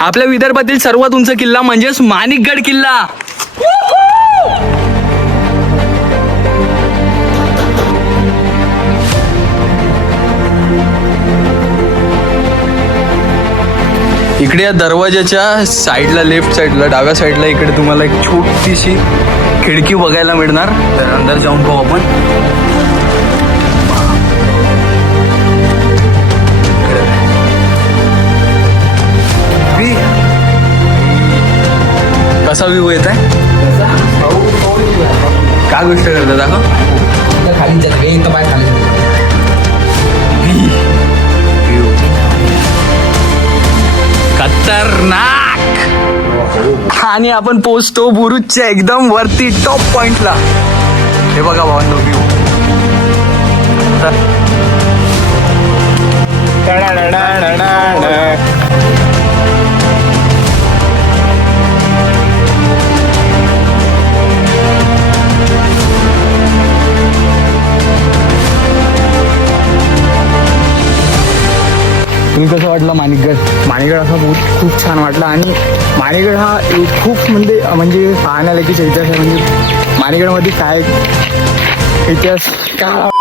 आपल्या विदर्भातील सर्वात उंच किल्ला म्हणजेच माणिकगड किल्ला. इकडे या दरवाजाच्या साईडला, लेफ्ट साईडला, डाव्या साईडला इकडे तुम्हाला एक छोटीशी खिडकी बघायला मिळणार. तर अंदर जाऊन पाहू आपण. कसा व्ह्यू येत आहे? काय गोष्ट करता दाखव. खतरनाक. आणि आपण पोहोचतो बुरुजच्या एकदम वरती टॉप पॉइंटला. हे बघा भावांनो व्ह्यू. तुम्ही कसं वाटलं माणिकगड? माणिकगड हा खूप छान वाटला. आणि माणिकगड हा खूप म्हणजे पाहण्यालायकीचा इतिहास आहे. म्हणजे माणिकगडमध्ये काय इतिहास काय